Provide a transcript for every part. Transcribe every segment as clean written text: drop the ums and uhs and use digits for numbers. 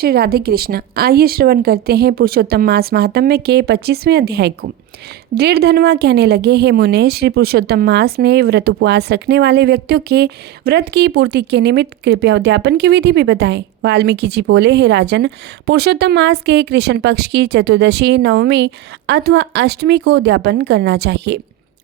श्री राधे कृष्ण। आइए श्रवण करते हैं पुरुषोत्तम मास महात्म्य के 25वें अध्याय को। दृढ़ धनवा कहने लगे, हे मुने, श्री पुरुषोत्तम मास में व्रत उपवास रखने वाले व्यक्तियों के व्रत की पूर्ति के निमित्त कृपया उद्यापन की विधि भी बताएं। वाल्मीकि जी बोले, हे राजन, पुरुषोत्तम मास के कृष्ण पक्ष की चतुर्दशी, नवमी अथवा अष्टमी को उद्यापन करना चाहिए।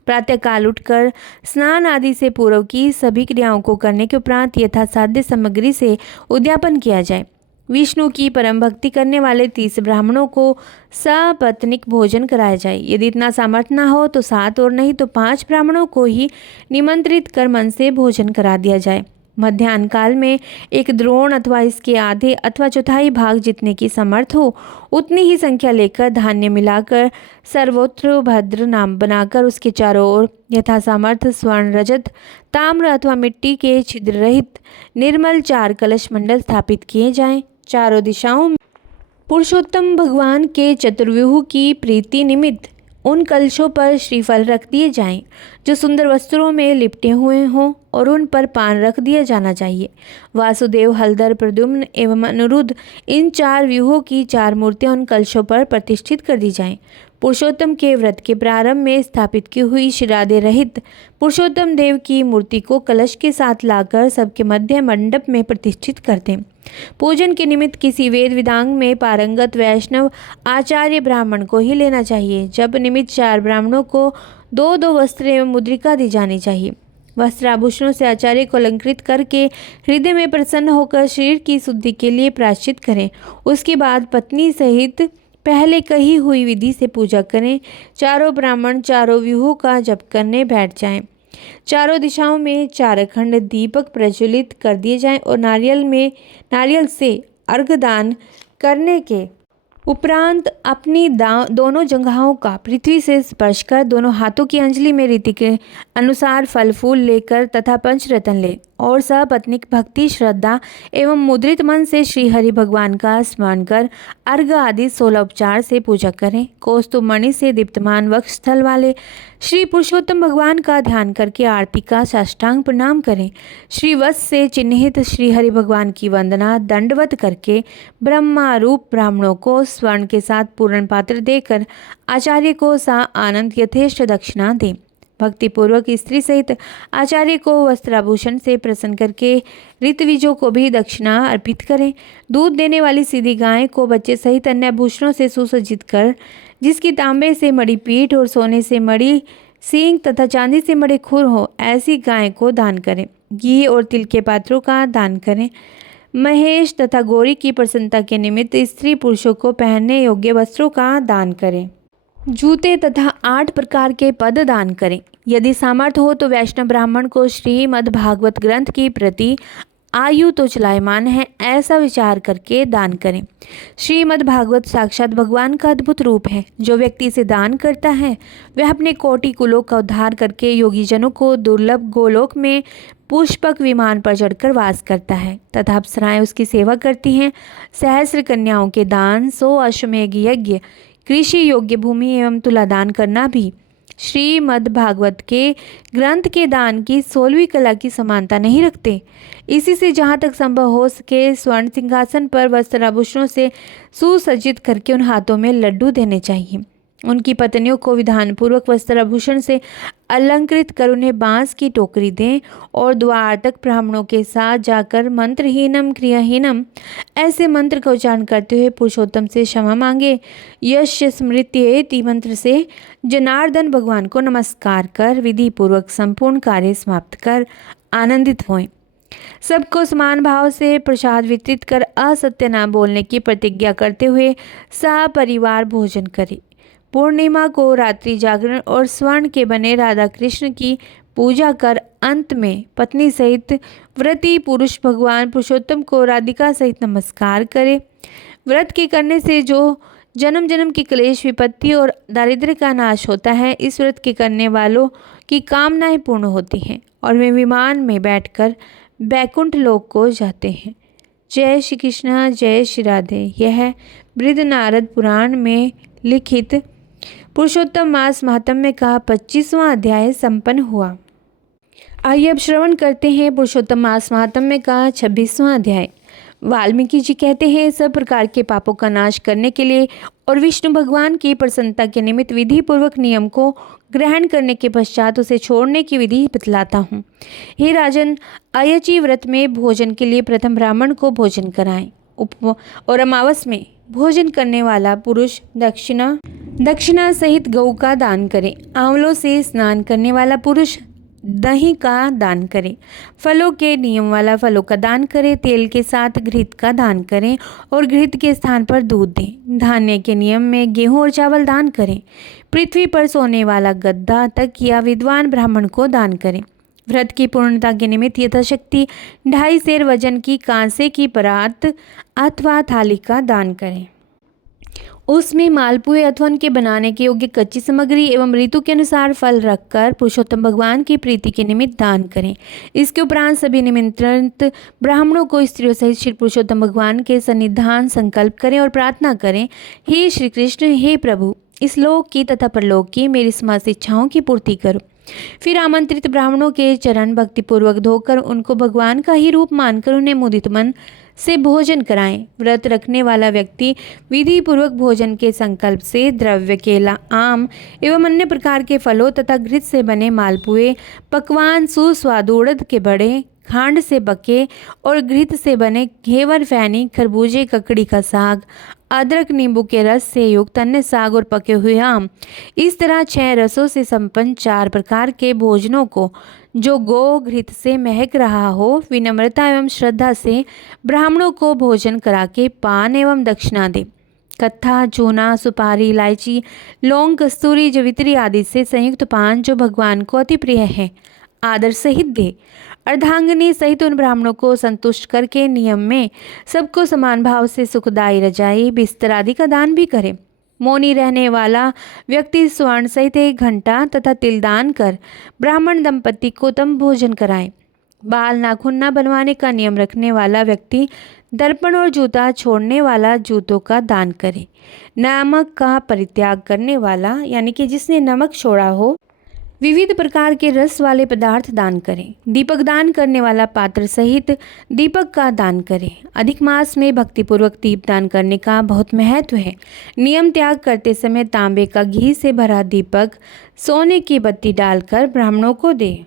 प्रातःकाल उठकर स्नान आदि से पूर्व की सभी क्रियाओं को करने के उपरांत यथासाध्य सामग्री से उद्यापन किया जाए। विष्णु की परम भक्ति करने वाले 30 ब्राह्मणों को सपत्नीक भोजन कराया जाए। यदि इतना सामर्थ्य न हो तो 7 और नहीं तो 5 ब्राह्मणों को ही निमंत्रित कर मन से भोजन करा दिया जाए। मध्याह्न काल में एक द्रोण अथवा इसके आधे अथवा चौथाई भाग जितने की समर्थ हो उतनी ही संख्या लेकर धान्य मिलाकर सर्वोत्र भद्र नाम बनाकर उसके चारों ओर यथा सामर्थ्य स्वर्ण, रजत, ताम्र अथवा मिट्टी के छिद्र रहित निर्मल 4 कलश मंडल स्थापित किए जाएं। चारों दिशाओं में पुरुषोत्तम भगवान के चतुर्व्यूह की प्रीति निमित्त उन कलशों पर श्रीफल रख दिए जाएं, जो सुंदर वस्त्रों में लिपटे हुए हों, और उन पर पान रख दिया जाना चाहिए। वासुदेव, हलधर, प्रद्युम्न एवं अनिरुद्ध, इन 4 व्यूहों की 4 मूर्तियां उन कलशों पर प्रतिष्ठित कर दी जाएं। पुरुषोत्तम के व्रत के प्रारंभ में स्थापित की हुई शिरादे रहित पुरुषोत्तम देव की मूर्ति को कलश के साथ लाकर सबके मध्य मंडप में प्रतिष्ठित कर दें। पूजन के निमित्त किसी वेद वेदांग में पारंगत वैष्णव आचार्य ब्राह्मण को ही लेना चाहिए। जब निमित्त 4 ब्राह्मणों को 2-2 वस्त्र एवं मुद्रिका दी जानी चाहिए। वस्त्र आभूषणों से आचार्य को अलंकृत करके हृदय में प्रसन्न होकर शरीर की शुद्धि के लिए प्रायश्चित करें। उसके बाद पत्नी सहित पहले कही हुई विधि से पूजा करें। चारों ब्राह्मण चारों व्यूहों का जप करने बैठ जाएं। चारों दिशाओं में 4 अखंड दीपक प्रज्वलित कर दिए जाएं और नारियल से अर्घदान करने के उपरांत अपनी दोनों जंघाओं का पृथ्वी से स्पर्श कर दोनों हाथों की अंजलि में रीति के अनुसार फल फूल लेकर तथा पंचरत्न ले और सपत्नीक भक्ति, श्रद्धा एवं मुद्रित मन से श्री हरि भगवान का स्मरण कर अर्घ आदि 16 उपचार से पूजा करें। कौस्तुभ मणि से दीप्तमान वक्ष स्थल वाले श्री पुरुषोत्तम भगवान का ध्यान करके आरती का साष्टांग प्रणाम करें। श्री वत्स से चिन्हित श्री हरि भगवान की वंदना दंडवत करके ब्रह्मा रूप ब्राह्मणों को स्वर्ण के साथ पूर्ण पात्र देकर आचार्य को सा आनंद यथेष्ट दक्षिणा दें। भक्तिपूर्वक स्त्री सहित आचार्य को वस्त्राभूषण से प्रसन्न करके ऋतविजों को भी दक्षिणा अर्पित करें। दूध देने वाली सीधी गाय को बच्चे सहित अन्य आभूषणों से सुसज्जित कर, जिसकी तांबे से मड़ी पीठ और सोने से मड़ी सींग तथा चांदी से मड़े खुर हो, ऐसी गाय को दान करें। घी और तिल के पात्रों का दान करें। महेश तथा गौरी की प्रसन्नता के निमित्त स्त्री पुरुषों को पहनने योग्य वस्त्रों का दान करें। जूते तथा 8 प्रकार के पद दान करें। यदि सामर्थ्य हो तो वैष्णव ब्राह्मण को श्रीमद् भागवत ग्रंथ की प्रति आयु तो चलायमान है ऐसा विचार करके दान करें। श्रीमद् भागवत साक्षात भगवान का अद्भुत रूप है। जो व्यक्ति इसे दान करता है वह अपने कोटि कुलों का उद्धार करके योगी जनों को दुर्लभ गोलोक में पुष्पक विमान पर चढ़कर वास करता है तथा अप्सराएं उसकी सेवा करती हैं। सहस्र कन्याओं के दान, 100 अश्वमेघ यज्ञ, कृषि योग्य भूमि एवं तुला दान करना भी श्रीमद् भागवत के ग्रंथ के दान की 16वीं कला की समानता नहीं रखते। इसी से जहाँ तक संभव हो सके स्वर्ण सिंहासन पर वस्त्राभूषणों से सुसज्जित करके उन हाथों में लड्डू देने चाहिए। उनकी पत्नियों को विधानपूर्वक वस्त्राभूषण से अलंकृत कर उन्हें बांस की टोकरी दें और द्वार तक ब्राह्मणों के साथ जाकर मंत्रहीनम क्रियाहीनम ऐसे मंत्र का उच्चारण करते हुए पुरुषोत्तम से क्षमा मांगे। यश स्मृत्येति मंत्र से जनार्दन भगवान को नमस्कार कर विधि पूर्वक संपूर्ण कार्य समाप्त कर आनंदित होएं। सबको समान भाव से प्रसाद वितरित कर असत्य न बोलने की प्रतिज्ञा करते हुए सपरिवार भोजन करें। पूर्णिमा को रात्रि जागरण और स्वर्ण के बने राधा कृष्ण की पूजा कर अंत में पत्नी सहित व्रती पुरुष भगवान पुरुषोत्तम को राधिका सहित नमस्कार करे। व्रत के करने से जो जन्म जन्म की क्लेश, विपत्ति और दारिद्र्य का नाश होता है, इस व्रत के करने वालों की कामनाएं पूर्ण होती हैं और वे विमान में बैठकर बैकुंठ लोक को जाते हैं। जय श्री कृष्ण, जय श्री राधे। यह बृहद नारद पुराण में लिखित पुरुषोत्तम मास महात्म्य का 25वां अध्याय संपन्न हुआ। आइए अब श्रवण करते हैं पुरुषोत्तम मास महात्म्य का 26वां अध्याय। वाल्मीकि जी कहते हैं, सब प्रकार के पापों का नाश करने के लिए और विष्णु भगवान की प्रसन्नता के निमित्त विधि पूर्वक नियम को ग्रहण करने के पश्चात उसे छोड़ने की विधि बतलाता हूँ। हे राजन, अयची व्रत में भोजन के लिए प्रथम ब्राह्मण को भोजन कराएं और अमावस में भोजन करने वाला पुरुष दक्षिणा सहित गऊ का दान करे। आंवलों से स्नान करने वाला पुरुष दही का दान करे। फलों के नियम वाला फलों का दान करे। तेल के साथ घृत का दान करें और घृत के स्थान पर दूध दें। धान्य के नियम में गेहूं और चावल दान करें। पृथ्वी पर सोने वाला गद्दा तक या विद्वान ब्राह्मण को दान करें। व्रत की पूर्णता के निमित्त यथाशक्ति 2.5 सेर वजन की कांसे की परात अथवा थाली का दान करें। उसमें मालपुए अथवा उनके बनाने के योग्य कच्ची सामग्री एवं ऋतु के अनुसार फल रखकर पुरुषोत्तम भगवान की प्रीति के निमित्त दान करें। इसके उपरांत सभी निमंत्रित ब्राह्मणों को स्त्रियों सहित श्री पुरुषोत्तम भगवान के सन्निधान संकल्प करें और प्रार्थना करें, हे श्री कृष्ण, हे प्रभु, इस लोक की तथा परलोक की मेरी समस्त इच्छाओं की पूर्ति करो। फिर आमंत्रित ब्राह्मणों के चरण भक्तिपूर्वक धोकर उनको भगवान का ही रूप मानकर उन्हें मुदित मन से भोजन कराएं। व्रत रखने वाला व्यक्ति विधि पूर्वक भोजन के संकल्प से द्रव्य, केला, आम एवं अन्य प्रकार के फलों तथा घृत से बने मालपुए, पकवान, सुस्वादु उड़द के बड़े, खांड से बके और घृत से बने घेवर, फैनी, खरबूजे, ककड़ी का साग, अदरक, नींबू के रस से युक्त अन्य साग और पके हुए आम, इस तरह 6 रसों से संपन्न 4 प्रकार के भोजनों को जो गो घृत से महक रहा हो, विनम्रता एवं श्रद्धा से ब्राह्मणों को भोजन करा के पान एवं दक्षिणा दे। कत्था, चूना, सुपारी, इलायची, लौंग, कस्तूरी, जवित्री आदि से संयुक्त पान जो भगवान को अति प्रिय है, आदर सहित दे। अर्धांगिनी सहित उन ब्राह्मणों को संतुष्ट करके नियम में सबको समान भाव से सुखदायी रजाई, बिस्तर आदि का दान भी करे। मौनी रहने वाला व्यक्ति स्वर्ण सहित 1 घंटा तथा तिल दान कर ब्राह्मण दंपति को उत्तम भोजन कराए। बाल नाखून न बनवाने का नियम रखने वाला व्यक्ति दर्पण और जूता छोड़ने वाला जूतों का दान करे। नमक का परित्याग करने वाला, यानी कि जिसने नमक छोड़ा हो, विविध प्रकार के रस वाले पदार्थ दान करें। दीपक दान करने वाला पात्र सहित दीपक का दान करें। अधिक मास में भक्तिपूर्वक दीप दान करने का बहुत महत्व है। नियम त्याग करते समय तांबे का घी से भरा दीपक सोने की बत्ती डालकर ब्राह्मणों को दे।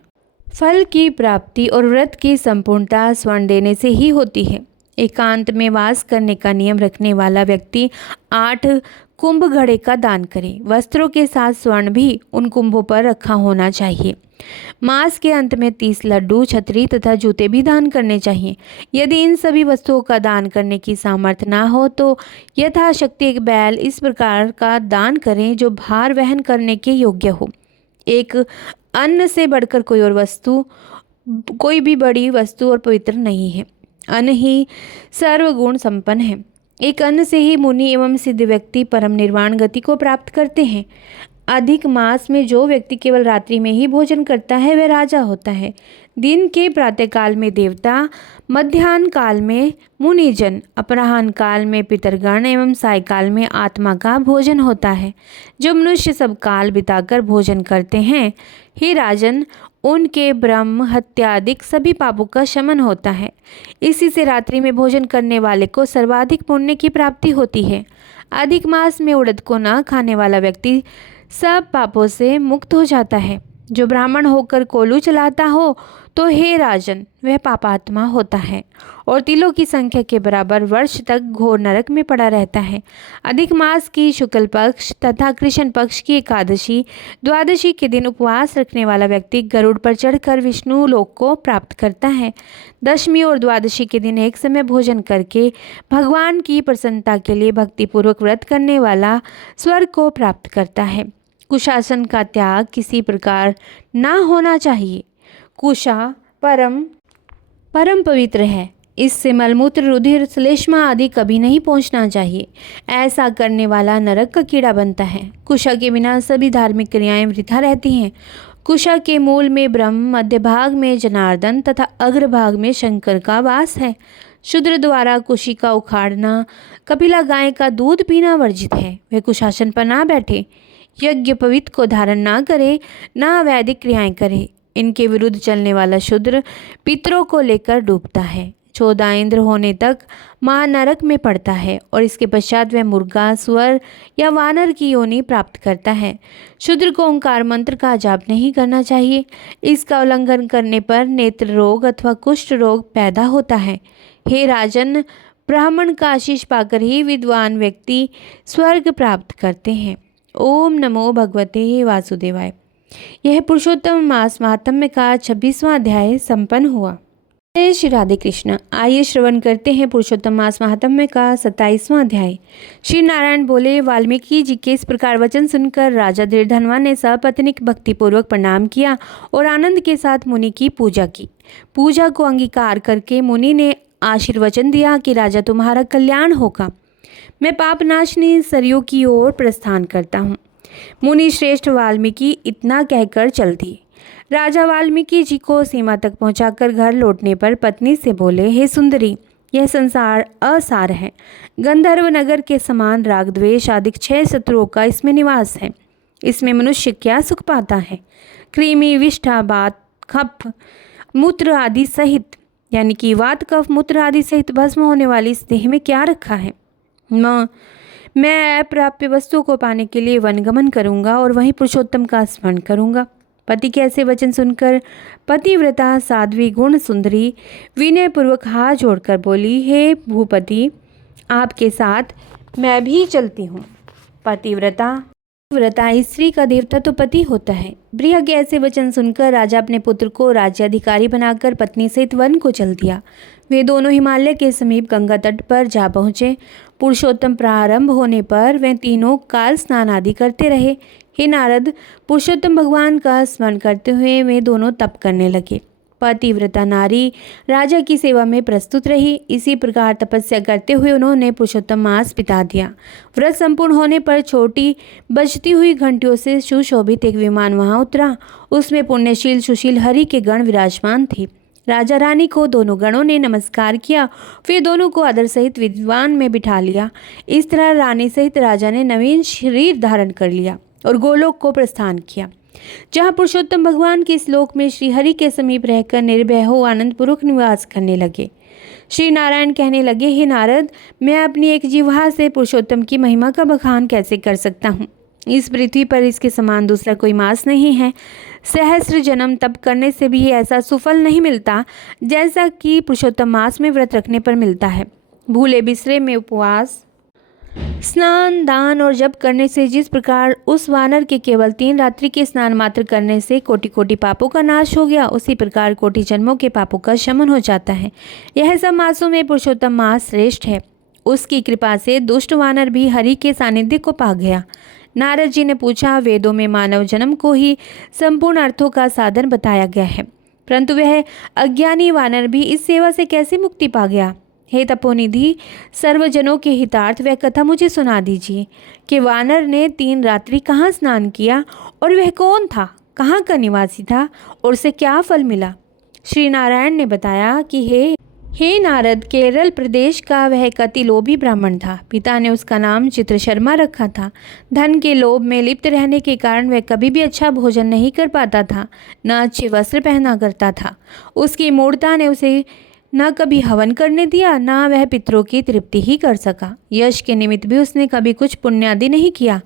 फल की प्राप्ति और व्रत की संपूर्णता स्वर्ण देने से ही होती है। एकांत में वास करने का नियम रखने वाला व्यक्ति 8 कुंभ घड़े का दान करे। वस्त्रों के साथ स्वर्ण भी उन कुंभों पर रखा होना चाहिए। मास के अंत में 30 लड्डू, छतरी तथा जूते भी दान करने चाहिए। यदि इन सभी वस्तुओं का दान करने की सामर्थ्य ना हो तो यथाशक्ति 1 बैल इस प्रकार का दान करें जो भार वहन करने के योग्य हो। एक अन्न से बढ़कर कोई भी बड़ी वस्तु और पवित्र नहीं है। अन्न ही सर्वगुण संपन्न है। एक अन्न से ही मुनि एवं सिद्ध व्यक्ति परम निर्वाण गति को प्राप्त करते हैं। अधिक मास में जो व्यक्ति केवल रात्रि में ही भोजन करता है वह राजा होता है। दिन के प्रातः काल में देवता, मध्याह्न काल में मुनिजन, अपराह्न काल में पितरगण एवं सायकाल में आत्मा का भोजन होता है। जो मनुष्य सब काल बिताकर भोजन करते हैं, हे राजन, उनके ब्रह्म हत्यादिक सभी पापों का शमन होता है। इसी से रात्रि में भोजन करने वाले को सर्वाधिक पुण्य की प्राप्ति होती है। अधिक मास में उड़द को न खाने वाला व्यक्ति सब पापों से मुक्त हो जाता है। जो ब्राह्मण होकर कोलू चलाता हो तो हे राजन वह पापात्मा होता है और तिलों की संख्या के बराबर वर्ष तक घोर नरक में पड़ा रहता है। अधिक मास की शुक्ल पक्ष तथा कृष्ण पक्ष की एकादशी, द्वादशी के दिन उपवास रखने वाला व्यक्ति गरुड़ पर चढ़कर विष्णु लोक को प्राप्त करता है। दशमी और द्वादशी के दिन एक समय भोजन करके भगवान की प्रसन्नता के लिए भक्तिपूर्वक व्रत करने वाला स्वर्ग को प्राप्त करता है। कुशासन का त्याग किसी प्रकार ना होना चाहिए। कुशा परम पवित्र है। इससे मलमूत्र, रुधिर, श्लेष्मा आदि कभी नहीं पहुंचना चाहिए। ऐसा करने वाला नरक का कीड़ा बनता है। कुशा के बिना सभी धार्मिक क्रियाएं वृथा रहती हैं। कुशा के मूल में ब्रह्म, मध्य भाग में जनार्दन तथा अग्रभाग में शंकर का वास है। शूद्र द्वारा कुशी का उखाड़ना, कपिला गाय का दूध पीना वर्जित है। वह कुशासन पर ना बैठे, यज्ञ पवित्र को धारण ना करे, ना वैदिक क्रियाएं करे। इनके विरुद्ध चलने वाला शूद्र पितरों को लेकर डूबता है। 14 इंद्र होने तक महानरक में पड़ता है और इसके पश्चात वह मुर्गा, सुअर या वानर की योनि प्राप्त करता है। शूद्र को ओंकार मंत्र का जाप नहीं करना चाहिए। इसका उल्लंघन करने पर नेत्र रोग अथवा कुष्ठ रोग पैदा होता है। हे राजन, ब्राह्मण का आशीष पाकर ही विद्वान व्यक्ति स्वर्ग प्राप्त करते हैं। ओम नमो भगवते वासुदेवाय। यह पुरुषोत्तम मास महात्म्य का 26वां अध्याय संपन्न हुआ। जय श्री राधे कृष्ण। आइए श्रवण करते हैं पुरुषोत्तम मास महात्म्य का 27वां अध्याय। श्री नारायण बोले, वाल्मीकि जी के इस प्रकार वचन सुनकर राजा दृढ़धनवा ने सपत्नीक भक्तिपूर्वक प्रणाम किया और आनंद के साथ मुनि की पूजा की। पूजा को अंगीकार करके मुनि ने आशीर्वचन दिया कि राजा तुम्हारा कल्याण होगा। मैं पापनाशनी सरयू की ओर प्रस्थान करता हूँ। मुनि श्रेष्ठ वाल्मीकि इतना कहकर चल दिए। राजा वाल्मीकि जी को सीमा तक पहुंचाकर घर लौटने पर पत्नी से बोले, हे सुंदरी, यह संसार असार है। गंधर्व नगर के समान राग द्वेष आदि 6 शत्रुओं का इसमें निवास है। इसमें मनुष्य क्या सुख पाता है? कृमि, विष्ठा, बात, कफ, मूत्र आदि सहित, यानी कि वात, कफ, मूत्र आदि सहित भस्म होने वाली इस देह में क्या रखा है? मैं अप्राप्य वस्तु को पाने के लिए वनगमन करूंगा और वहीं पुरुषोत्तम का स्मरण करूंगा। पति के ऐसे वचन सुनकर पतिव्रता साध्वी गुण सुंदरी विनय पूर्वक हाथ जोड़कर बोली, हे भूपति, आपके साथ मैं भी चलती हूँ। पतिव्रता स्त्री का देवता तो पति होता है। बृहद के ऐसे वचन सुनकर राजा अपने पुत्र को राज्याधिकारी बनाकर पत्नी सहित वन को चल दिया। वे दोनों हिमालय के समीप गंगा तट पर जा पहुँचे। पुरुषोत्तम प्रारंभ होने पर वे तीनों काल स्नान आदि करते रहे। हे नारद, पुरुषोत्तम भगवान का स्मरण करते हुए वे दोनों तप करने लगे। पतिव्रता नारी राजा की सेवा में प्रस्तुत रही। इसी प्रकार तपस्या करते हुए उन्होंने पुरुषोत्तम मास बिता दिया। व्रत संपूर्ण होने पर छोटी बजती हुई घंटियों से सुशोभित एक विमान वहां उतरा। उसमें पुण्यशील सुशील हरि के गण विराजमान थे। राजा रानी को दोनों गणों ने नमस्कार किया। फिर दोनों को आदर सहित विमान में बिठा लिया। इस तरह रानी सहित राजा ने नवीन शरीर धारण कर लिया और गोलोक को प्रस्थान किया, जहाँ पुरुषोत्तम भगवान के श्लोक में श्री हरि के समीप रहकर निर्भय हो आनंद पूर्वक निवास करने लगे। श्री नारायण कहने लगे, हे नारद, मैं अपनी एक जिह्वा से पुरुषोत्तम की महिमा का बखान कैसे कर सकता हूँ? इस पृथ्वी पर इसके समान दूसरा कोई मास नहीं है। सहस्र जन्म तप करने से भी ऐसा सुफल नहीं मिलता जैसा कि पुरुषोत्तम मास में व्रत रखने पर मिलता है। भूले बिसरे में उपवास, स्नान, दान और जप करने से जिस प्रकार उस वानर के केवल 3 रात्रि के स्नान मात्र करने से कोटि कोटि पापों का नाश हो गया, उसी प्रकार कोटि जन्मों के पापों का शमन हो जाता है। यह सब मासों में पुरुषोत्तम मास श्रेष्ठ है। उसकी कृपा से दुष्ट वानर भी हरि के सानिध्य को पा गया। नारद जी ने पूछा, वेदों में मानव जन्म को ही संपूर्ण अर्थों का साधन बताया गया है, परंतु वह अज्ञानी वानर भी इस सेवा से कैसे मुक्ति पा गया? हे तपोनिधि, सर्वजनों के हितार्थ वह कथा मुझे सुना दीजिए कि वानर ने 3 रात्रि कहाँ स्नान किया और वह कौन था, कहाँ का निवासी था और उसे क्या फल मिला? श्री नारायण ने बताया कि हे नारद, केरल प्रदेश का वह एक अति लोभी ब्राह्मण था। पिता ने उसका नाम चित्रशर्मा रखा था। धन के लोभ में लिप्त रहने के कारण वह कभी भी अच्छा भोजन नहीं कर पाता था, न अच्छे वस्त्र पहना करता था। उसकी मूर्ता ने उसे न कभी हवन करने दिया, न वह पितरों की तृप्ति ही कर सका। यश के निमित्त भी उसने कभी कुछ पुण्य आदि नहीं किया।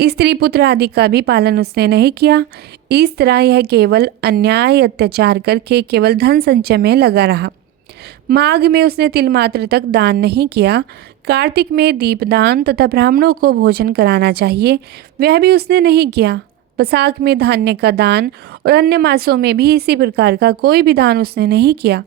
स्त्री पुत्र आदि का भी पालन उसने नहीं किया। इस तरह यह केवल अन्याय अत्याचार करके केवल धन संचय में लगा रहा। माघ में उसने तिल मात्र तक दान नहीं किया। कार्तिक में दीपदान तथा ब्राह्मणों को भोजन कराना चाहिए, वह भी उसने नहीं किया। वैशाख में धान्य का दान और अन्य मासों में भी इसी प्रकार का कोई भी दान उसने नहीं किया।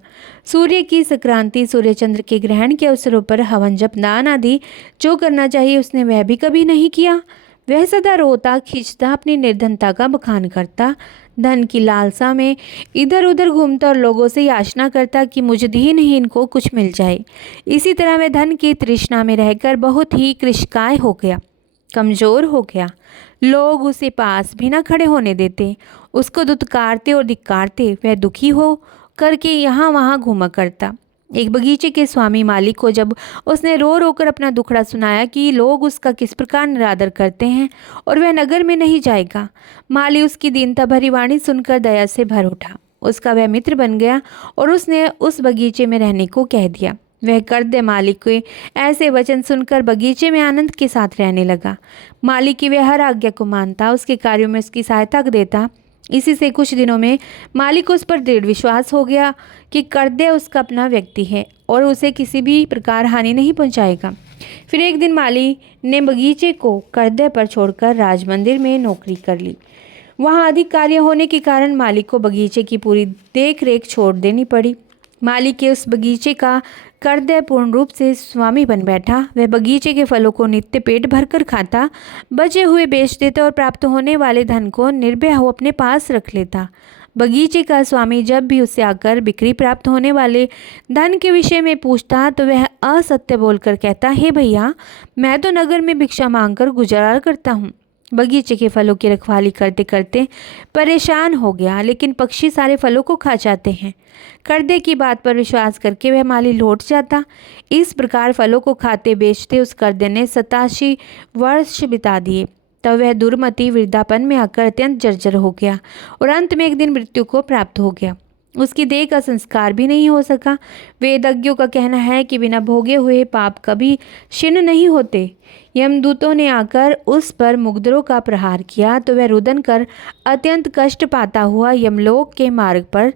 सूर्य की संक्रांति, सूर्य चंद्र के ग्रहण के अवसरों पर हवन जप दान आदि जो करना चाहिए उसने वह भी कभी नहीं किया। वह सदा रोता खींचता अपनी निर्धनता का बखान करता, धन की लालसा में इधर उधर घूमता और लोगों से याचना करता कि मुझे ही नहीं इनको कुछ मिल जाए। इसी तरह वह धन की तृष्णा में रहकर बहुत ही कृशकाय हो गया, कमज़ोर हो गया। लोग उसे पास भी न खड़े होने देते, उसको दुत्कारते और धिक्कारते। वह दुखी हो करके यहाँ वहाँ घूमा करता। एक बगीचे के स्वामी माली को जब उसने रो रो कर अपना दुखड़ा सुनाया कि लोग उसका किस प्रकार निरादर करते हैं और वह नगर में नहीं जाएगा, माली उसकी दीनता भरी वाणी सुनकर दया से भर उठा। उसका वह मित्र बन गया और उसने उस बगीचे में रहने को कह दिया। वह कर्दे मालिक के ऐसे वचन सुनकर बगीचे में आनंद के साथ रहने लगा। मालिक की वह हर आज्ञा को मानता, उसके कार्यों में उसकी सहायता देता। इसी से कुछ दिनों में मालिक को उस पर दृढ़ विश्वास हो गया कि कर्दे उसका अपना व्यक्ति है और उसे किसी भी प्रकार हानि नहीं पहुंचाएगा। फिर एक दिन माली ने बगीचे को कर्दे पर छोड़कर राजमंदिर में नौकरी कर ली। वहाँ अधिक कार्य होने के कारण मालिक को बगीचे की पूरी देख रेख छोड़ देनी पड़ी। मालिक के उस बगीचे का कर्दे पूर्ण रूप से स्वामी बन बैठा। वह बगीचे के फलों को नित्य पेट भरकर खाता, बचे हुए बेच देता और प्राप्त होने वाले धन को निर्भय हो अपने पास रख लेता। बगीचे का स्वामी जब भी उससे आकर बिक्री प्राप्त होने वाले धन के विषय में पूछता तो वह असत्य बोलकर कहता, हे भैया, मैं तो नगर में भिक्षा मांगकर गुजारा करता हूँ। बगीचे के फलों की रखवाली करते करते परेशान हो गया, लेकिन पक्षी सारे फलों को खा जाते हैं। कर्दे की बात पर विश्वास करके वह माली लौट जाता। इस प्रकार फलों को खाते बेचते उस कर्दे ने 87 वर्ष बिता दिए। तब वह दुर्मति वृद्धापन में आकर अत्यंत जर्जर हो गया और अंत में एक दिन मृत्यु को प्राप्त हो गया। उसकी देह का संस्कार भी नहीं हो सका। वेदज्ञों का कहना है कि बिना भोगे हुए पाप कभी क्षीण नहीं होते। यमदूतों ने आकर उस पर मुग्धरों का प्रहार किया तो वह रुदन कर अत्यंत कष्ट पाता हुआ यमलोक के मार्ग पर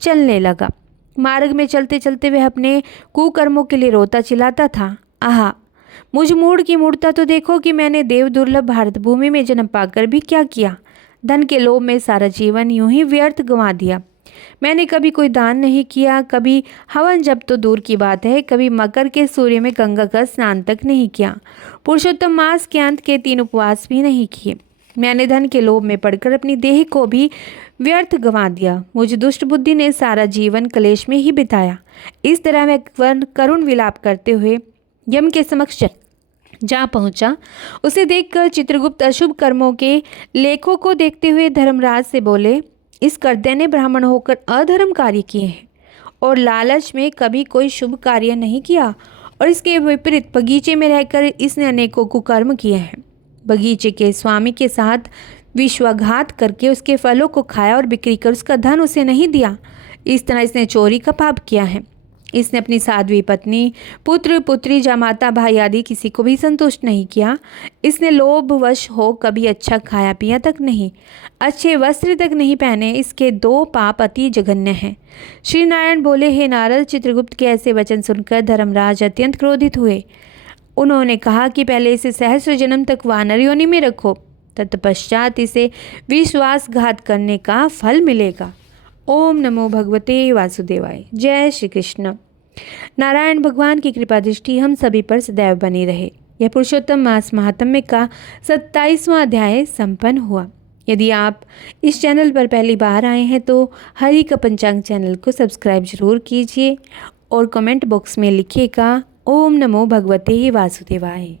चलने लगा। मार्ग में चलते चलते वह अपने कुकर्मों के लिए रोता चिल्लाता था, आहा, मुझ मूढ़ की मूढ़ता तो देखो कि मैंने देव दुर्लभ भारत भूमि में जन्म पाकर भी क्या किया। धन के लोभ में सारा जीवन यूं ही व्यर्थ गंवा दिया। मैंने कभी कोई दान नहीं किया, कभी हवन जब तो दूर की बात है, कभी मकर के सूर्य में गंगा का स्नान तक नहीं किया। पुरुषोत्तम मास के अंत के 3 उपवास भी नहीं किए। मैंने धन के लोभ में पड़कर अपनी देह को भी व्यर्थ गंवा दिया। मुझ दुष्ट बुद्धि ने सारा जीवन क्लेश में ही बिताया। इस तरह वह करुण विलाप करते हुए यम के समक्ष जा पहुंचा। उसे देखकर चित्रगुप्त अशुभ कर्मों के लेखों को देखते हुए धर्मराज से बोले, इस कर्दे ने ब्राह्मण होकर अधर्म कार्य किए हैं और लालच में कभी कोई शुभ कार्य नहीं किया, और इसके विपरीत बगीचे में रहकर इसने अनेकों कुकर्म किए हैं। बगीचे के स्वामी के साथ विश्वासघात करके उसके फलों को खाया और बिक्री कर उसका धन उसे नहीं दिया। इस तरह इसने चोरी का पाप किया है। इसने अपनी साध्वी पत्नी, पुत्र पुत्री, जामाता भाई आदि किसी को भी संतुष्ट नहीं किया। इसने लोभवश हो कभी अच्छा खाया पिया तक नहीं, अच्छे वस्त्र तक नहीं पहने। इसके 2 पाप अति जघन्य हैं। श्री नारायण बोले, हे नारद, चित्रगुप्त के ऐसे वचन सुनकर धर्मराज अत्यंत क्रोधित हुए। उन्होंने कहा कि पहले इसे सहस्र जन्म तक वानर योनि में रखो, तत्पश्चात इसे विश्वासघात करने का फल मिलेगा। ओम नमो भगवते वासुदेवाय। जय श्री कृष्ण। नारायण भगवान की कृपा दृष्टि हम सभी पर सदैव बनी रहे। यह पुरुषोत्तम मास महात्म्य का 27वां अध्याय संपन्न हुआ। यदि आप इस चैनल पर पहली बार आए हैं तो हरि का पंचांग चैनल को सब्सक्राइब जरूर कीजिए और कमेंट बॉक्स में लिखिएगा ओम नमो भगवते वासुदेवाय।